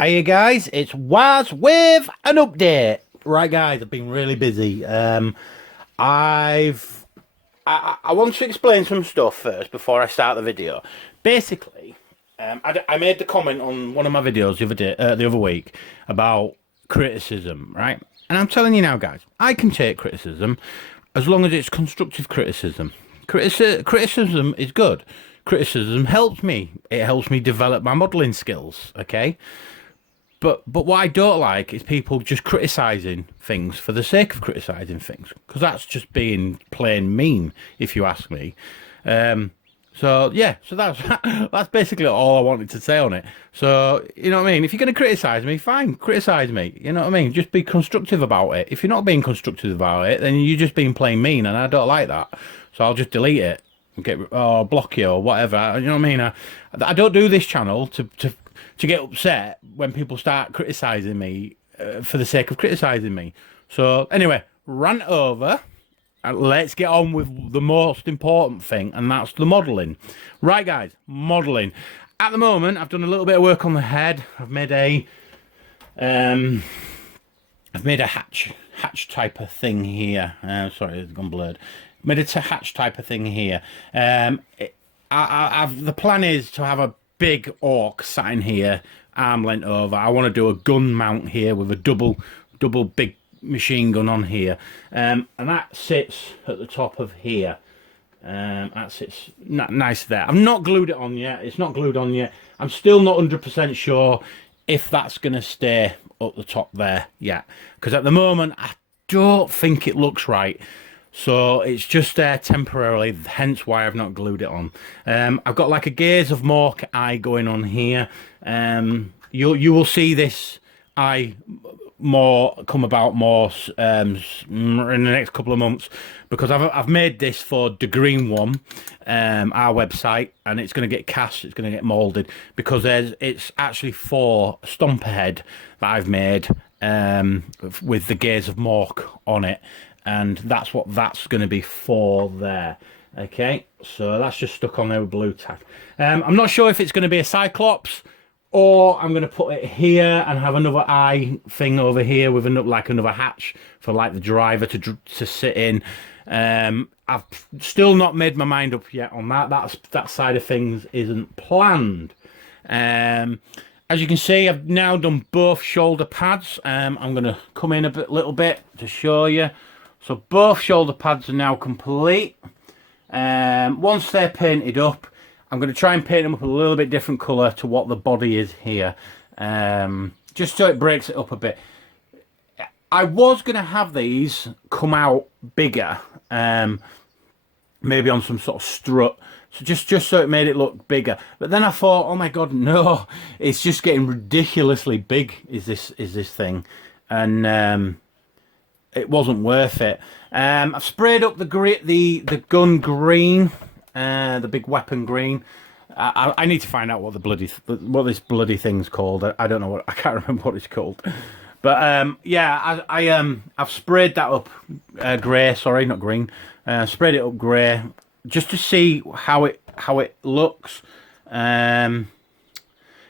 Hey guys, it's Waz with an update. Right, guys, I've been really busy. I've I want to explain some stuff first before I start the video. Basically, I made the comment on one of my videos the other week about criticism, right? And I'm telling you now, guys, I can take criticism as long as it's constructive criticism. Criticism is good. Criticism helps me. It helps me develop my modelling skills. Okay. But what I don't like is people just criticising things for the sake of criticising things, because that's just being plain mean, if you ask me. So yeah, so that's basically all I wanted to say on it. So you know what I mean. If you're going to criticise me, fine, criticise me. You know what I mean. Just be constructive about it. If you're not being constructive about it, then you're just being plain mean, and I don't like that. So I'll just delete it and block you or whatever. You know what I mean. I don't do this channel to get upset when people start criticising me for the sake of criticising me. So anyway, rant over. And let's get on with the most important thing, and that's the modelling. Right, guys, modelling. At the moment, I've done a little bit of work on the head. I've made a hatch type of thing here. Sorry, it's gone blurred. Made a hatch type of thing here. The plan is to have a big orc sat in here, arm length over. I want to do a gun mount here with a double big machine gun on here, and that sits at the top of here. That sits nice there. I've not glued it on yet. It's not glued on yet. I'm still not 100% sure if that's going to stay up the top there yet, because at the moment I don't think it looks right. So it's just there temporarily, hence why I've not glued it on. I've got like a gaze of Mork eye going on here. You will see this eye come about more in the next couple of months, because I've made this for the Green One, our website, and it's going to get cast, it's going to get moulded, because it's actually for a stomper head that I've made with the gaze of Mork on it. And that's what that's going to be for there. Okay, so that's just stuck on there with blue tack. I'm not sure if it's going to be a Cyclops, or I'm going to put it here and have another eye thing over here with another hatch for like the driver to sit in. I've still not made my mind up yet on that. That side of things isn't planned. As you can see, I've now done both shoulder pads. I'm going to come in a little bit to show you. So both shoulder pads are now complete. Once they're painted up, I'm going to try and paint them up a little bit different colour to what the body is here. Just so it breaks it up a bit. I was going to have these come out bigger. Maybe on some sort of strut. So just so it made it look bigger. But then I thought, oh my God, no. It's just getting ridiculously big, is this thing. And it wasn't worth it. I've sprayed up the gun green, the big weapon green. I need to find out what what this bloody thing's called. I don't know I can't remember what it's called. But yeah, I've sprayed that up grey. Sorry, not green. Sprayed it up grey just to see how it looks. It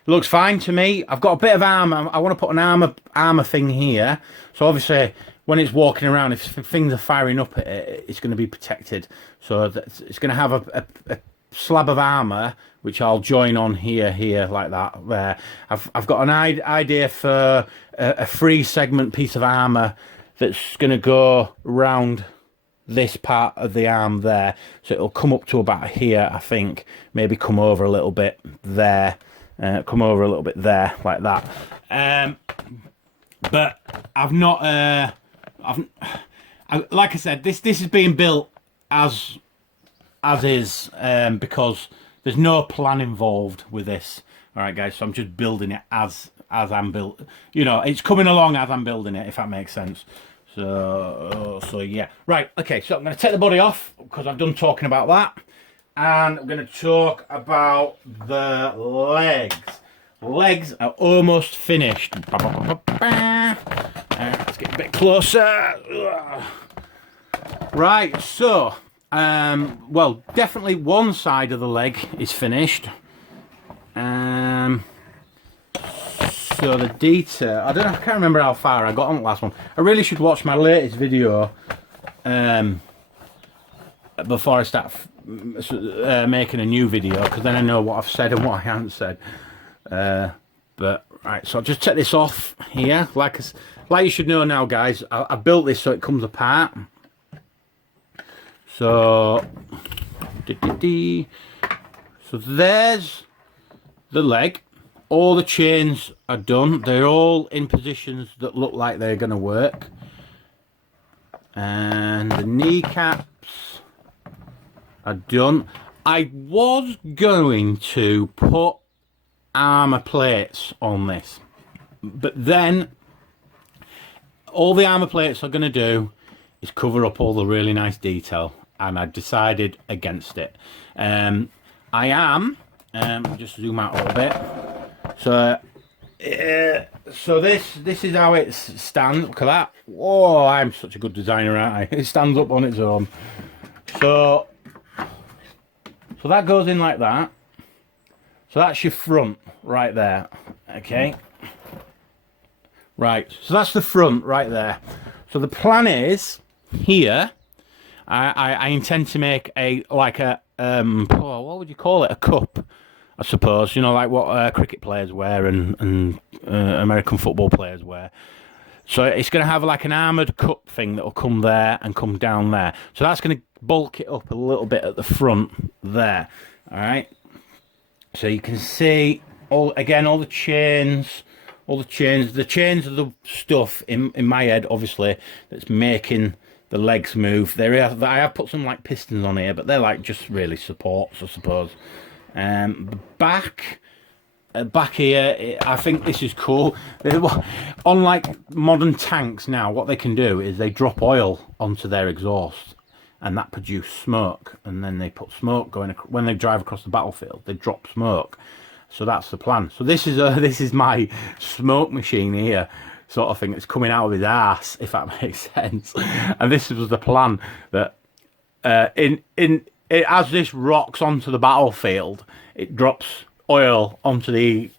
looks fine to me. I've got a bit of armor. I want to put an armor thing here. So obviously, when it's walking around, if things are firing up at it, it's going to be protected. So it's going to have a slab of armor, which I'll join on here, like that. There, I've got an idea for a 3-segment piece of armor that's going to go around this part of the arm there. So it'll come up to about here, I think. Maybe come over a little bit there. Come over a little bit there, like that. But I've not. Like I said, this is being built as is, because there's no plan involved with this. All right, guys. So I'm just building it as I'm built. You know, it's coming along as I'm building it, if that makes sense. So yeah. Right. Okay. So I'm going to take the body off because I've done talking about that, and I'm going to talk about the legs. Legs are almost finished. Let's get a bit closer. Right, so, well, definitely one side of the leg is finished. So the detail, I can't remember how far I got on the last one. I really should watch my latest video before I start making a new video, because then I know what I've said and what I haven't said. But right, so I'll just take this off here. Like you should know now, guys, I built this so it comes apart. So, so there's the leg. All the chains are done. They're all in positions that look like they're going to work. And the kneecaps are done. I was going to put armor plates on this, but then all the armor plates are going to do is cover up all the really nice detail, and I decided against it. I am just zoom out a little bit. So this is how it stands. Look at that. Whoa, I'm such a good designer, aren't I? It stands up on its own. So that goes in like that. So that's your front right there. Okay. Right. So that's the front right there. So the plan is here. I intend to make what would you call it? A cup, I suppose. You know, like what cricket players wear and American football players wear. So it's going to have like an armoured cup thing that will come there and come down there. So that's going to bulk it up a little bit at the front there. All right. So you can see all the chains, the chains of the stuff in my head, obviously, that's making the legs move. I have put some like pistons on here, but they're like just really supports, I suppose. The back here, I think this is cool. Unlike modern tanks now, what they can do is they drop oil onto their exhaust, and that produces smoke, and then they put smoke going when they drive across the battlefield. They drop smoke, so that's the plan. So this is my smoke machine here, sort of thing. It's coming out of his ass, if that makes sense. And this was the plan, that as this rocks onto the battlefield, it drops oil onto the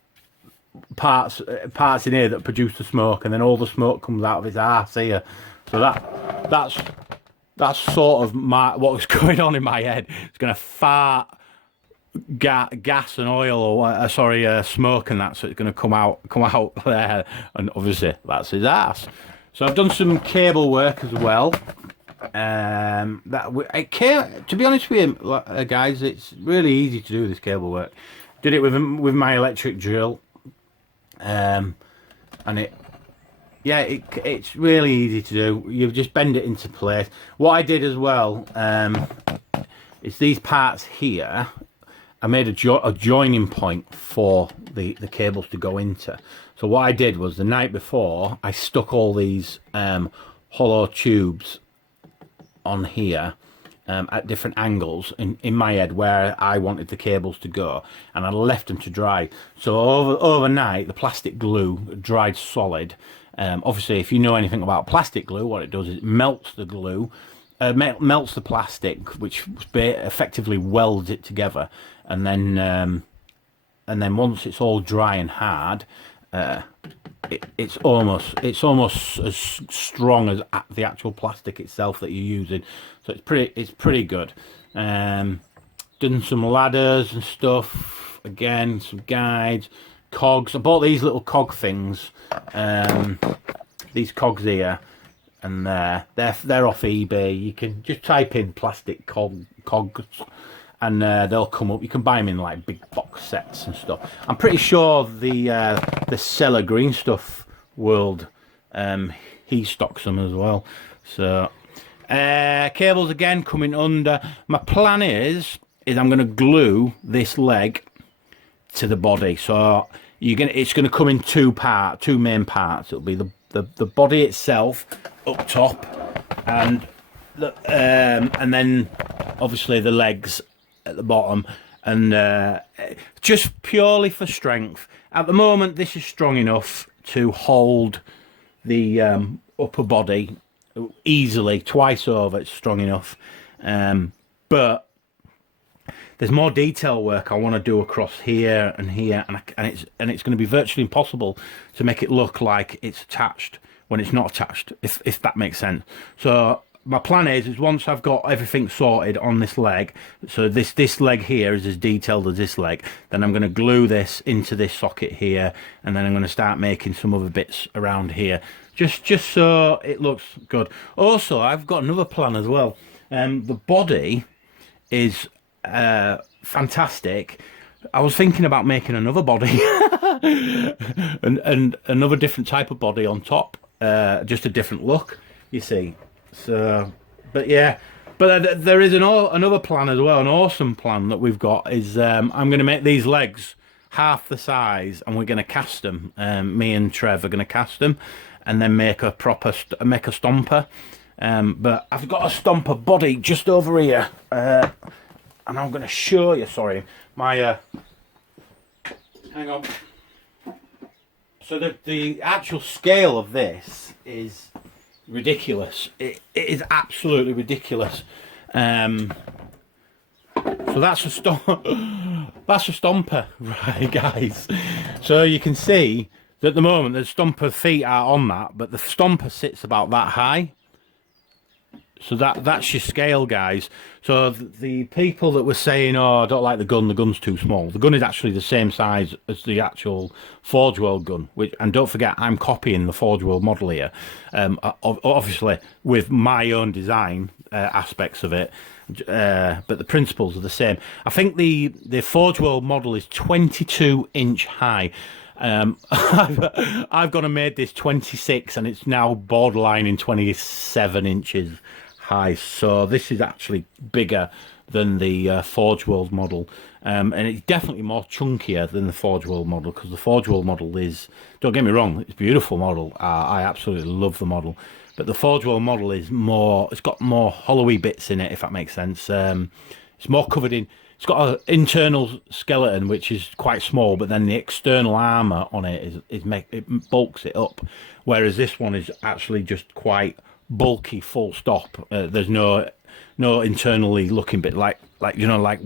parts in here that produce the smoke, and then all the smoke comes out of his ass here. So that's sort of what was going on in my head. It's going to fart gas and oil, or smoke and that, so it's going to come out there, and obviously that's his ass. So I've done some cable work as well. To be honest with you, guys, it's really easy to do this cable work. Did it with my electric drill, and it's really easy to do. You just bend it into place. What I did as well is these parts here, I made a joining point for the cables to go into. So what I did was, the night before, I stuck all these hollow tubes on here at different angles in my head where I wanted the cables to go, and I left them to dry. So overnight the plastic glue dried solid. Obviously, if you know anything about plastic glue, what it does is it melts the glue, melts the plastic, which effectively welds it together, and then once it's all dry and hard, it's almost as strong as the actual plastic itself that you're using. So it's pretty good. Done some ladders and stuff, again, some guides, cogs. I bought these little cog things, these cogs here, and they're off eBay. You can just type in plastic cogs, and they'll come up. You can buy them in like big box sets and stuff. I'm pretty sure the seller Green Stuff World, he stocks them as well. So cables again coming under. My plan is I'm going to glue this leg to the body. So it's going to come in two main parts. It'll be the body itself up top, and then obviously the legs at the bottom, and just purely for strength. At the moment, this is strong enough to hold the upper body easily, twice over. It's strong enough, but there's more detail work I want to do across here and here, and it's going to be virtually impossible to make it look like it's attached when it's not attached, if that makes sense. So my plan is once I've got everything sorted on this leg, so this leg here is as detailed as this leg, then I'm going to glue this into this socket here, and then I'm going to start making some other bits around here, just so it looks good. Also, I've got another plan as well. The body is fantastic. I was thinking about making another body and another different type of body on top, just a different look, you see. So, but yeah, but there is another plan as well. An awesome plan that we've got is I'm going to make these legs half the size, and we're going to cast them. Me and Trev are going to cast them, and then make a proper make a stomper. But I've got a stomper body just over here, and I'm going to show you. Sorry, my hang on. So the actual scale of this is ridiculous. It is absolutely ridiculous. So that's that's a stomper, right, guys? So you can see that at the moment the stomper feet are on that, but the stomper sits about that high. So that's your scale, guys. So the people that were saying, oh, I don't like the gun's too small. The gun is actually the same size as the actual Forge World gun. And don't forget, I'm copying the Forge World model here. Obviously, with my own design aspects of it. But the principles are the same. I think the Forge World model is 22-inch high. I've gone and made this 26, and it's now borderline in 27 inches high. So this is actually bigger than the Forge World model, and it's definitely more chunkier than the Forge World model, because the Forge World model is, don't get me wrong, it's a beautiful model. I absolutely love the model, but the Forge World model is more, it's got more hollowy bits in it, if that makes sense. It's more covered in, it's got an internal skeleton which is quite small, but then the external armor on it it bulks it up, whereas this one is actually just quite bulky, full stop. There's no internally looking bit like you know, like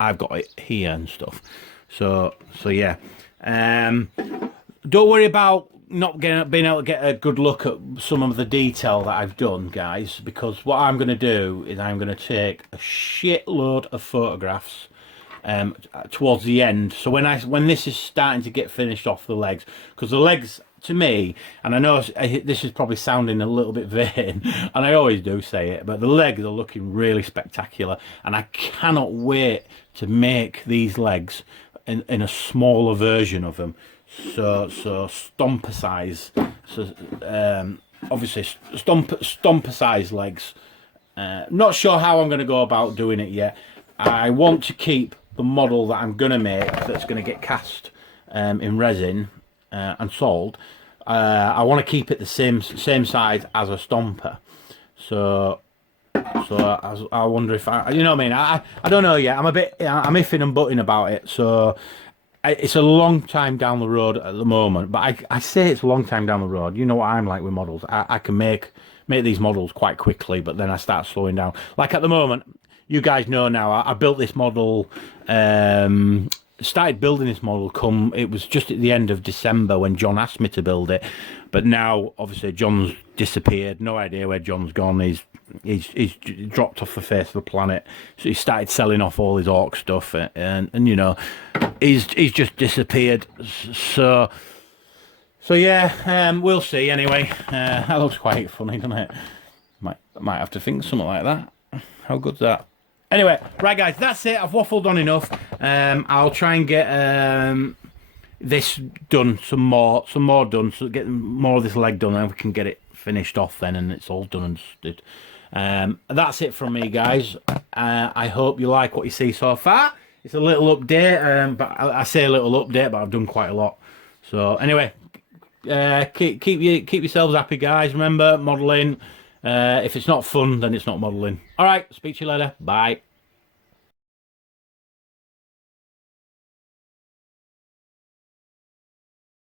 I've got it here and stuff. So yeah. Don't worry about not being able to get a good look at some of the detail that I've done, guys, because what I'm going to do is I'm going to take a shitload of photographs towards the end. So when this is starting to get finished off the legs, because the legs, to me, and I know this is probably sounding a little bit vain, and I always do say it, but the legs are looking really spectacular, and I cannot wait to make these legs in a smaller version of them. So stomper size. So obviously stomper size legs. Not sure how I'm going to go about doing it yet. I want to keep the model that I'm going to make, that's going to get cast in resin and sold. I want to keep it the same size as a stomper. So I wonder if you know what I mean. I don't know yet. I'm iffing and butting about it. So it's a long time down the road at the moment. But I say it's a long time down the road. You know what I'm like with models. I can make these models quite quickly, but then I start slowing down. Like at the moment, you guys know now. I built this model. Started building this model it was just at the end of December when John asked me to build it, but now obviously John's disappeared. No idea where John's gone. He's dropped off the face of the planet. So he started selling off all his orc stuff, and you know, he's just disappeared. So yeah, we'll see. Anyway, that looks quite funny, doesn't it? Might have to think something like that. How good's that? Anyway, right guys, that's it. I've waffled on enough. I'll try and get this done, some more done, so get more of this leg done, and we can get it finished off then, and it's all done and dusted. That's it from me, guys. I hope you like what you see so far. It's a little update, but I say a little update, but I've done quite a lot. So anyway, keep yourselves happy, guys. Remember, modelling. If it's not fun, then it's not modelling. All right, speak to you later. Bye.